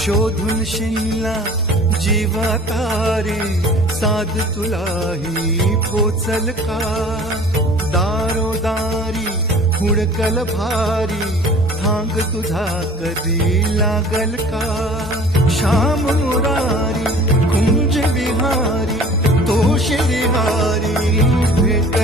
शोधुन शिनला तारे साध तुलाही पोचल का दारो दारी हुडकल भारी थांग तुझा कदी लागल का शाम मुरारी कुंज विहारी तो शिरिहारी भेट